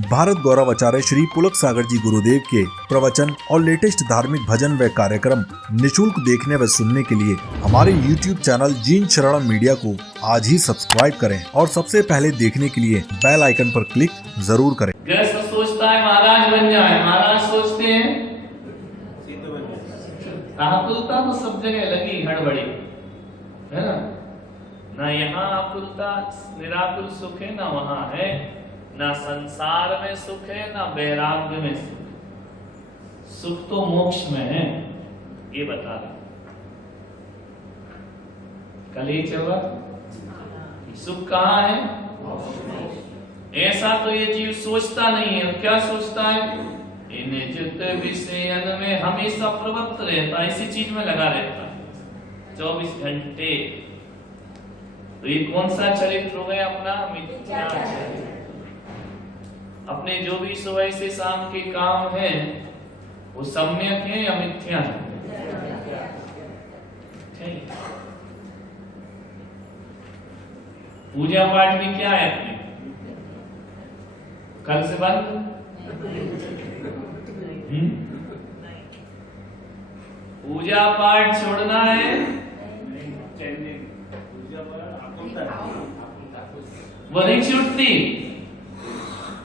भारत गौरव आचार्य श्री पुलक सागर जी गुरुदेव के प्रवचन और लेटेस्ट धार्मिक भजन व कार्यक्रम निशुल्क देखने व सुनने के लिए हमारे YouTube चैनल जीन शरणम मीडिया को आज ही सब्सक्राइब करें और सबसे पहले देखने के लिए बेल आइकन पर क्लिक जरूर करें। गृहस्थ सोचता है महाराज बन जाए, महाराज सोचते हैं आकुलता तो सब जगह लगी हड़बड़ी है ना यहाँ आकुलता निराकुल सुख है, ना वहाँ है, ना संसार में सुख है, ना वैराग्य में सुख। सुख तो मोक्ष में है, ये बता रहा। कल ही चला सुख कहाँ है? ऐसा तो ये जीव सोचता नहीं है। क्या सोचता है? इन चित्त विषयन में हमेशा प्रवृत्त रहता है, इसी चीज में लगा रहता है 24 घंटे। तो ये कौन सा चरित्र हो गया अपना? मिथ्या चरित्र। अपने जो भी सुबह से शाम के काम हैं वो सम्यक है या मिथ्या है? पूजा पाठ में क्या है अपने? कल से बंद? पूजा पाठ छोड़ना है? वो नहीं छूटती।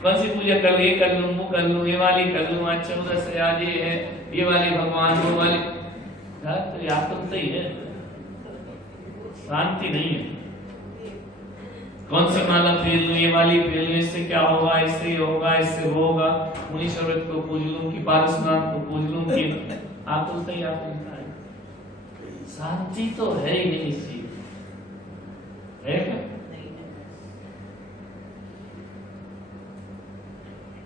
कौन सी पूजा कर ये कर लूं, वो कर लूं, ये वाली कर लूं, आज 14 से आज ये है, ये वाली भगवान, वो वाली। तो ये आत्मता ही है, शांति नहीं है। कौन सी माला फेर लूं, ये वाली फेर लूं, इससे क्या होगा, इससे ये होगा, इससे वो होगा, मुनीश्वर को पूज लूं कि पारसनाथ को पूज लूं कि आत्मता ही आत्मता है। शांति तो है ही नहीं इस चीज है क्या?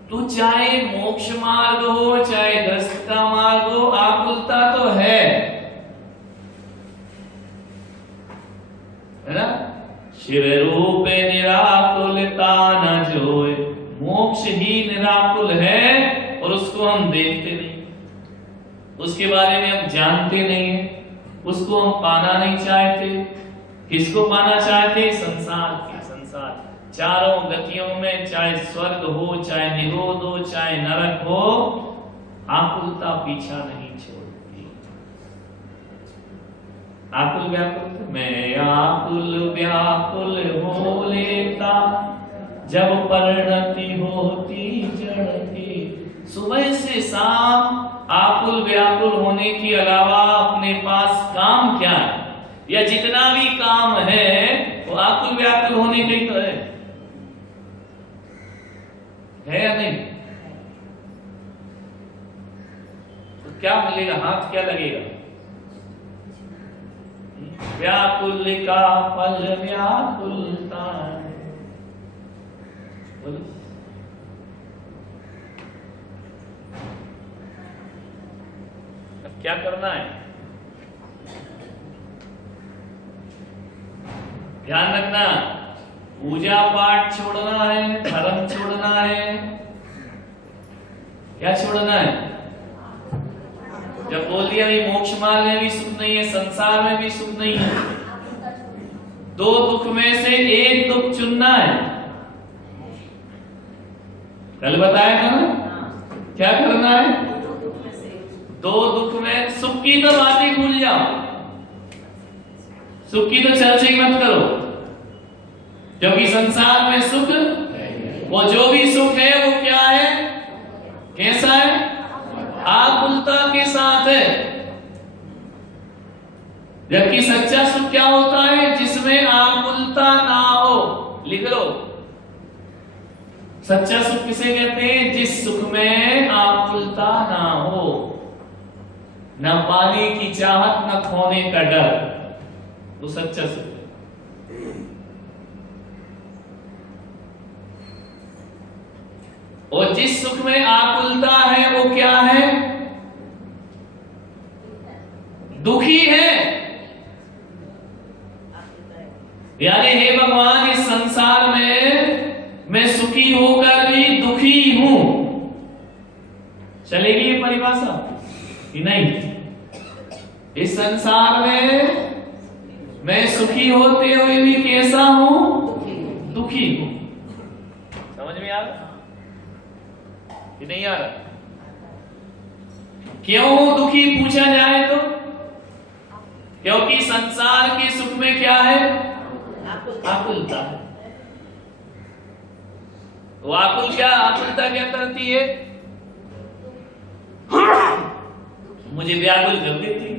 तो चाहे मोक्ष मार्ग हो चाहे गृहस्थ का मार्ग हो, आकुलता तो है ना? शिव रूप निराकुलता न जोए, मोक्ष ही निराकुल है और उसको हम देखते नहीं, उसके बारे में हम जानते नहीं है, उसको हम पाना नहीं चाहते। किसको पाना चाहते? संसार के। संसार चारों गतियों में, चाहे स्वर्ग हो, चाहे निरोध हो, चाहे नरक हो, आकुलता पीछा नहीं छोड़ती। आकुल व्याकुल, मैं आकुल व्याकुल हो लेता जब परिणति होती जड़ की। सुबह से शाम आकुल व्याकुल होने के अलावा अपने पास काम क्या है? या जितना भी काम है वो आकुल व्याकुल होने के ही तो है या नहीं? तो क्या मिलेगा? हाथ क्या लगेगा? व्याकुल का फल व्याकुलता। बोलो अब क्या करना है? ध्यान रखना, पूजा पाठ छोड़ना है, धर्म छोड़ना है। क्या छोड़ना है? जब बोल दिया नहीं, मोक्ष मार्ग में भी सुख नहीं है, संसार में भी सुख नहीं है, दो दुख में से एक दुख चुनना है। कल बताया था ना? क्या करना है? दो दुख में, सुख की तो बात ही भूल जाओ, सुख की तो चर्चा ही मत करो, क्योंकि संसार में सुख, वो जो भी सुख है वो क्या है? कैसा है? आकुलता के साथ है। जबकि सच्चा सुख क्या होता है? जिसमें आकुलता ना हो। लिख लो, सच्चा सुख किसे कहते हैं? जिस सुख में आकुलता ना हो, न पाने की चाहत, न खोने का डर, वो सच्चा सुख है। और जिस सुख में आकुलता है वो क्या है? दुखी है। यानी हे भगवान, इस संसार में मैं सुखी होकर भी दुखी हूं। चलेगी ये परिभाषा कि नहीं? इस संसार में मैं सुखी होते हुए भी कैसा हूं? दुखी हूं। समझ में आ रहा? कि नहीं आ रहा? क्यों दुखी पूछा जाए तो? क्योंकि संसार के सुख में क्या है? आकुलता है। वो आकुलता क्या करती है? मुझे व्याकुल कर देती,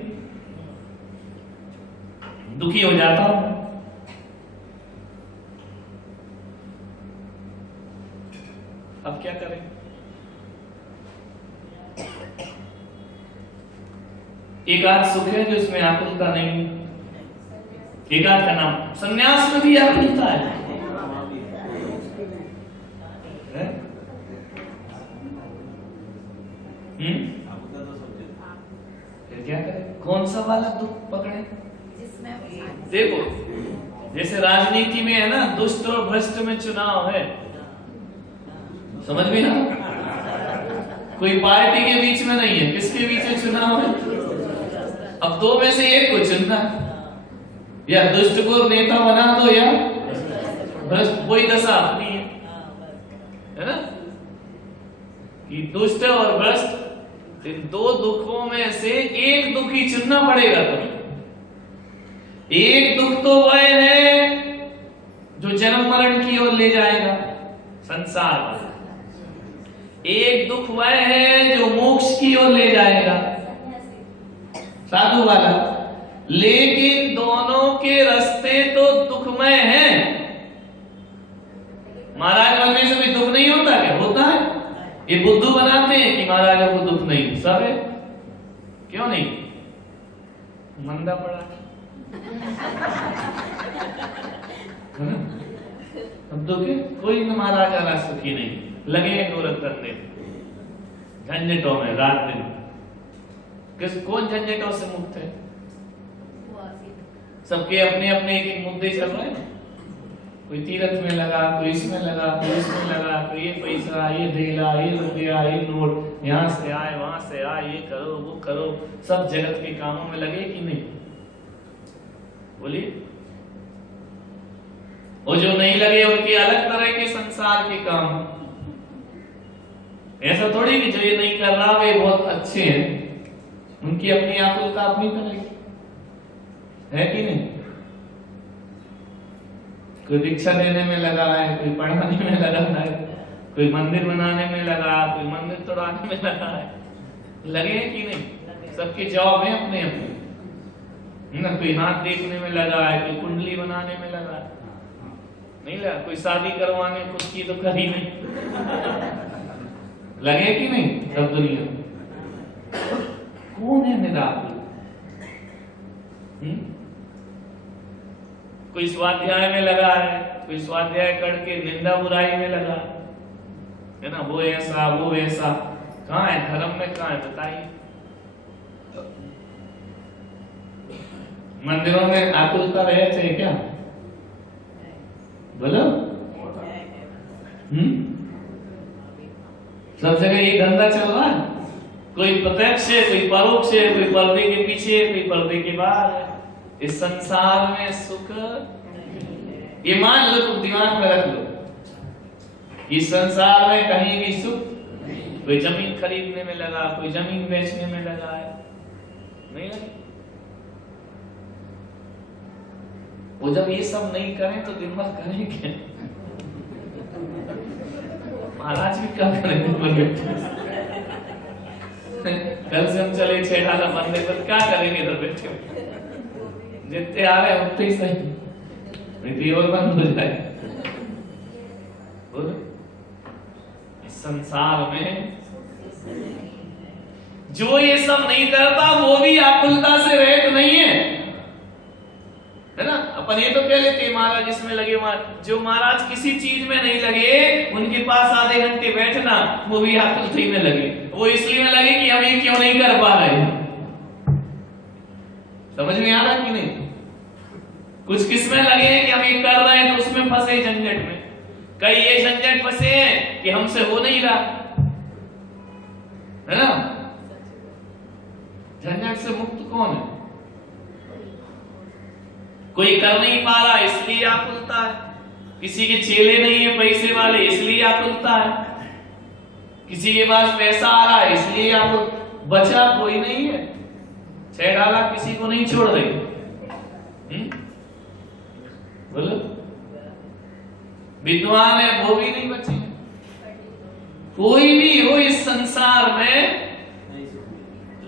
दुखी हो जाता हूं। अब क्या करें? एक आध सुख है कि उसमें आकुलता नहीं। एक आध का नाम संन्यास में भी आकुलता है। फिर क्या करें? कौन सा वाला दुख पकड़े? देखो, जैसे राजनीति में है ना, दुष्ट और भ्रष्ट में चुनाव है, समझ में ना? कोई पार्टी के बीच में नहीं है, किसके बीच में चुनाव है? अब दो में से एक को चुनना, या दुष्ट को नेता बना दो या भ्रष्ट। कोई दशा अपनी है ना, कि दुष्ट और भ्रष्ट, इन दो दुखों में से एक दुख ही चुनना पड़ेगा तुम्हें। एक दुख तो वह है जो जन्म मरण की ओर ले जाएगा संसार, एक दुख वह है जो मोक्ष की ओर ले जाएगा साधु वाला। लेकिन दोनों के रास्ते तो दुखमय हैं। महाराज बनने से भी दुख नहीं होता क्या? होता है। ये बुद्धू बनाते हैं कि महाराजा को दुख नहीं, सब है। क्यों नहीं? मंदा पड़ा अब दुख है। कोई न महाराजा सुखी नहीं, लगे गोरख धंधे झंझटों में रात दिन। कौन झंझटों से मुक्त है? सबके अपने अपने एक एक मुद्दे चल रहे हैं। कोई तीर्थ में लगा, कोई इसमें लगा, कोई इसमें लगा, कोई ये पैसा, ये ढेला, ये रुपया, ये नोट, यहाँ से आए वहां से आए, ये करो वो करो, सब जगत के कामों में लगे कि नहीं? बोलिए। और जो नहीं लगे उनके अलग तरह के संसार के काम। ऐसा थोड़ी कि जो ये नहीं कर रहा वे बहुत अच्छे हैं, उनकी अपनी आकुलता अपनी तरह है कि नहीं? कोई दीक्षा देने में लगा है, कोई पढ़ाने में लगा है, कोई मंदिर बनाने में लगा, कोई मंदिर तोड़ाने में लगा है। लगे हैं कि नहीं? सबके जॉब है अपने अपने ना। कोई हाथ देखने में लगा है, कोई कुंडली बनाने में लगा है, नहीं लगा? कोई शादी करवाने खुद की तो करी नहीं। लगे कि नहीं? सब दुनिया। कौन है निराकुल? कोई स्वाध्याय में लगा है, कोई स्वाध्याय करके निंदा बुराई में लगा है ना, वो ऐसा वो ऐसा। कहाँ है धर्म में? कहाँ है बताइए? मंदिरों में आकुलता रहे थे क्या? बोलो। सब जगह ये धंधा चल रहा है। कोई प्रत्यक्ष है, कोई परोक्ष है, कोई पर्दे के पीछे, कोई पर्दे के बाहर है। इस संसार में सुख, ये मान लो, तुम दिमाग में रख लो, इस संसार में कहीं भी सुख। कोई जमीन खरीदने में लगा, कोई जमीन बेचने में लगा है, नहीं लगे? वो जब ये सब नहीं करें तो दिन भर करें क्या? महाराज भी क्या करेंगे? कल से हम चले छेड़ाला मंदिर पर, क्या करेंगे इधर बैठे? जितने आ रहे उतने ही सही, नहीं और बंद हो जाए। इस संसार में जो ये सब नहीं करता वो भी आकुलता से रहित नहीं है ना? अपन ये तो कह लेते हैं महाराज इसमें लगे। जो महाराज किसी चीज में नहीं लगे, उनके पास आधे घंटे बैठना, वो भी आकुलता में लगे। वो इसलिए लगे कि हम ये क्यों नहीं कर पा रहे। समझ में आ रहा कि नहीं? कुछ किसमें लगे हैं कि हम ये कर रहे हैं तो उसमें फंसे झंझट में। कई ये झंझट फंसे हैं कि हमसे हो नहीं रहा, है ना? झंझट से मुक्त कौन है? कोई कर नहीं पा रहा इसलिए आकुलता है। किसी के चेले नहीं है पैसे वाले इसलिए आकुलता है। किसी के पास पैसा आ रहा है इसलिए आपको बचा कोई नहीं है, 6 डाला किसी को नहीं छोड़ रही। बोलो, विद्वान है वो भी नहीं बचे, कोई भी हो इस संसार में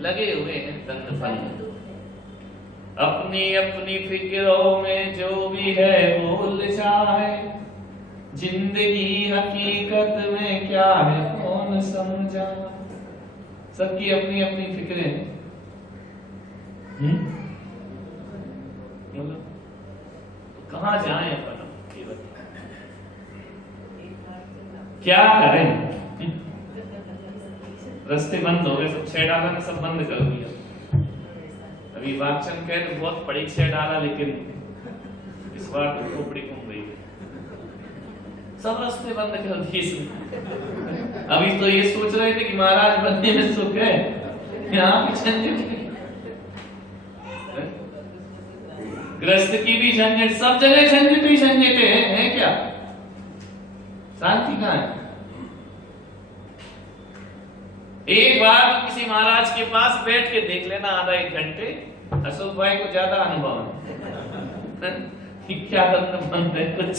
लगे हुए हैं दंड फल में। अपनी अपनी फिक्रों में जो भी है वो उलझा है, जिंदगी हकीकत में क्या है कौन समझा। सबकी अपनी अपनी फिक्रें हैं। मतलब तो कहां जाएं अपन, ये बताओ क्या करें? रास्ते बंद हो गए, सब 6 डाला ने सब बंद कर दिया। अभी वाक्चन कहे तो बहुत बड़ी 6 डाला, लेकिन इस बार तो खोपड़ी घूम गई, सब रास्ते बंद कर दिए। अभी तो ये सोच रहे थे कि महाराज बनने में सुख है, यहाँ भी झंझट है, गृहस्थ की भी झंझट, सब जगह झंझट ही झंझट है क्या? शांति कहाँ है? एक बार किसी महाराज के पास बैठ के देख लेना आधा 1 घंटे, अशोक भाई को ज्यादा अनुभव है क्या बंद है कुछ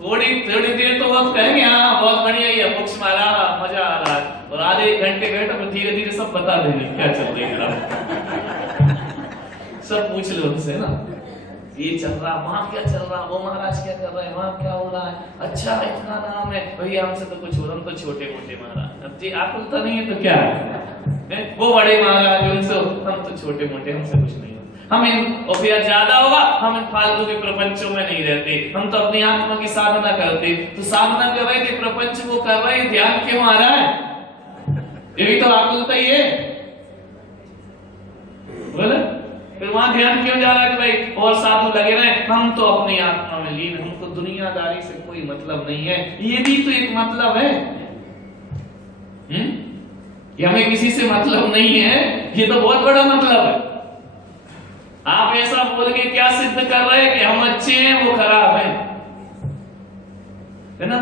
थोड़ी थोड़ी देर तो वक्त कहेंगे हाँ बहुत बढ़िया ही है, बुक्स मारा मजा आ रहा है, और आधे 1 घंटे बैठो तो धीरे धीरे सब बता देंगे क्या चल रही है। सब पूछ लो उनसे ना, ये चल रहा, वहां क्या चल रहा, वो महाराज क्या कर रहे हैं, वहां क्या हो रहा है, अच्छा इतना नाम है भैया, हमसे तो कुछ हो रहा, हम तो छोटे मोटे महाराज, अब जी आकुलता नहीं है तो क्या है? वो बड़े महाराज उनसे, हम तो छोटे मोटे, हमसे कुछ नहीं होता, हम इन और ज्यादा होगा, हम इन फालतू के प्रपंचों में नहीं रहते, हम तो अपनी आत्मा की साधना करते। तो साधना कर रहे थे, प्रपंच वो कर रहे, ध्यान क्यों आ रहा है? ये भी तो आकुलता ही है, बोले फिर वहां ध्यान क्यों जा रहा है कि भाई और साधु लगे रहे, हम तो अपनी आत्मा में लीन, हमको दुनियादारी से कोई मतलब नहीं है। ये भी तो एक मतलब है, कि हमें किसी से मतलब नहीं है, ये तो बहुत बड़ा मतलब है। आप ऐसा बोल के क्या सिद्ध कर रहे हैं कि हम अच्छे हैं वो खराब है ना?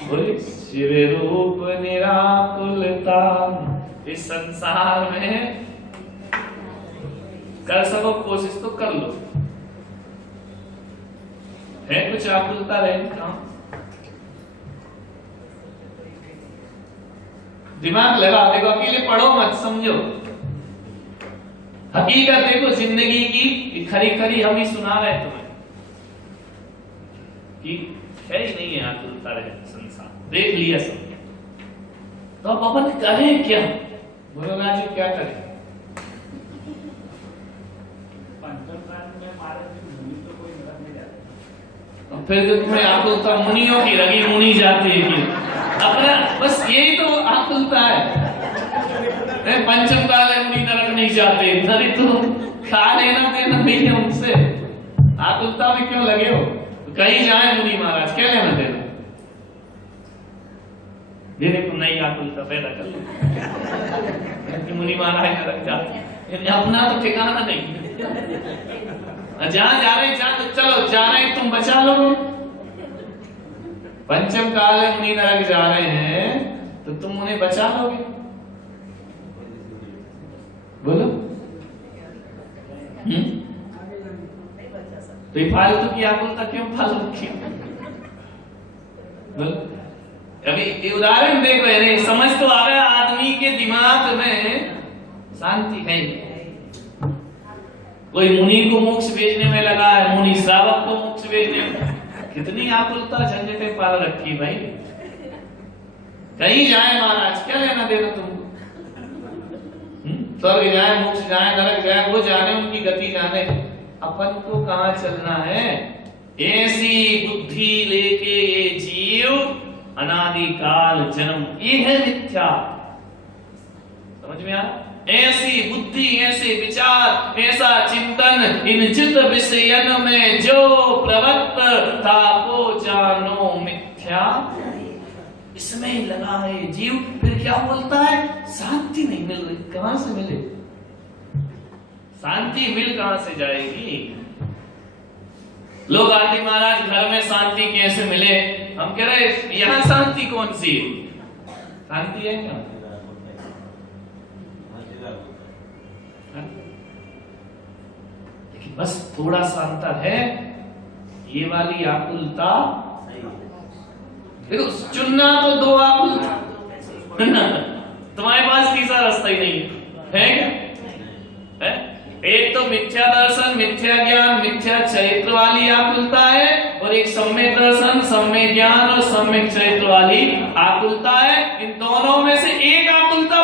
बोले शिव रूप निराकुलता, इस संसार में कर सको कोशिश तो कर लो, है कुछ आकुलता रहे दिमाग लगा, देखो अकेले पढ़ो मत, समझो हकीकत देखो जिंदगी की, खरी खरी हम ही सुना रहे तुम्हें कि है ही नहीं है आकुलता रहे संसार, देख लिया सब, तो अब अपन करें क्या? बोलो राजू क्या करें? फिर तो तुम्हें आकुलता मुनियों की लगी, मुनि जाती है कि अपना, बस यही तो आकुलता है। पंचम काल है मुनि नरक नहीं जाते, अरे तो खा लेना देना नहीं है उनसे, आकुलता में क्यों लगे हो? कहीं जाए मुनि महाराज, क्या लेना देना? धीरे को नई आकुलता पैदा कर लो, मुनि महाराज नरक जाते, अपना तो ठिकाना नहीं, जहां जा रहे जहां चलो जा रहे तुम बचा लो। पंचम काल में मुनि नरक जा रहे हैं तो तुम उन्हें बचा लोगे? बोलो तो ये फालतू की आकुलता क्यों पाल रखी? बोलो अभी उदाहरण देख रहे हैं, समझ तो आ रहा है आदमी के दिमाग में शांति है, कोई मुनि को मोक्ष भेजने में लगा है, मुनि श्रावक को मोक्ष भेजने में, कितनी आकुलता झंझटें पाल रखी भाई। कहीं जाए महाराज, क्या लेना देना तुमको? स्वर्ग जाए, मोक्ष जाए, नरक जाए, वो जाने, उनकी गति जाने, अपन को कहां चलना है? ऐसी बुद्धि लेके ये जीव अनादिकाल जन्म, ये है मिथ्या, समझ में आ? ऐसी बुद्धि, ऐसे विचार, ऐसा चिंतन, इन चित्त विषयन में जो प्रवृत्त था को जानो मिथ्या, इसमें लगा है जीव। फिर क्या बोलता है? शांति नहीं मिल रही, कहां से मिले? शांति मिल कहां से जाएगी? लोग आदि महाराज घर में शांति कैसे मिले? हम कह रहे यहाँ शांति कौन सी है? शांति है क्या? लेकिन बस थोड़ा सा अंतर है, ये वाली आकुलता। देखो चुनना तो दो आकुल तुम्हारे पास तीसरा रास्ता ही नहीं है क्या? है? एक तो मिथ्या दर्शन, मिथ्या ज्ञान, मिथ्या चरित्र वाली आकुलता है, और एक सम्यक दर्शन, सम्यक ज्ञान और सम्यक चरित्र वाली आकुलता है। इन दोनों में से एक आकुलता